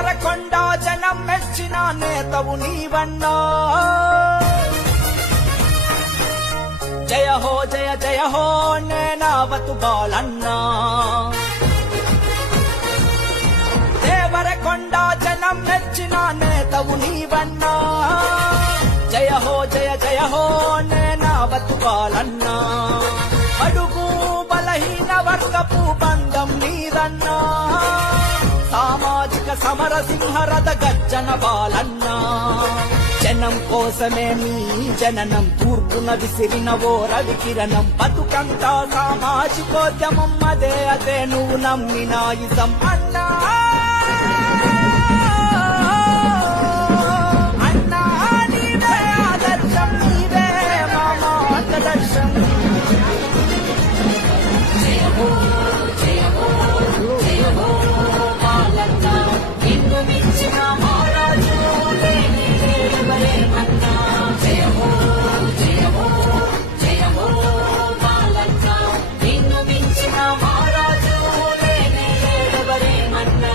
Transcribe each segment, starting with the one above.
దేవరకొండ జనం మెచ్చిన నేతవు నీవన్నా జయ హో జయ జయ హో నేనావతు బాలన్నా దేవరకొండ జనం మెచ్చిన నేతవు నీవన్నా జయ హో జయ జయ హో నేనావతు బాలన్నా అడుగు బలహీన వర్గపు బంధం నీదన్నా సామాజిక సమర సింహరథ గర్జన బాలన్నా జనం కోసమే నీ జననం తూర్పున విసిరిన ఓ రవి కిరణం బతుకంతా సామాజికోద్యమం అదే అదే నువ్వు నమ్మిన ఇసం అన్నా అన్నా నీవే ఆదర్శం నీవే మా మార్గదర్శం జయ హో జయ హో జయ హో బాలన్నా నిన్ను మించిన మహారాజు జయ హో జయ హో జయ హో బాలన్నా నిన్ను మించిన మహారాజు లేవరేమన్నా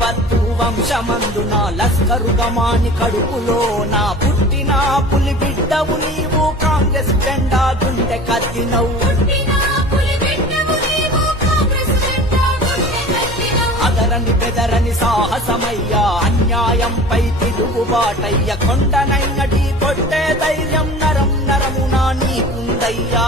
వత్తు వంశమందున లస్కరు గమాని కడుపులో నా పుట్టిన పులి బిడ్డవు నీవు కాంగ్రెస్ జెండా గుండె కత్తినవు అదరని బెదరని సాహసమయ్యా అన్యాయంపై తిరుగుబాటయ్య కొండనైనటి కొట్టే ధైర్యం నరం నరమునా నీకుందయ్యా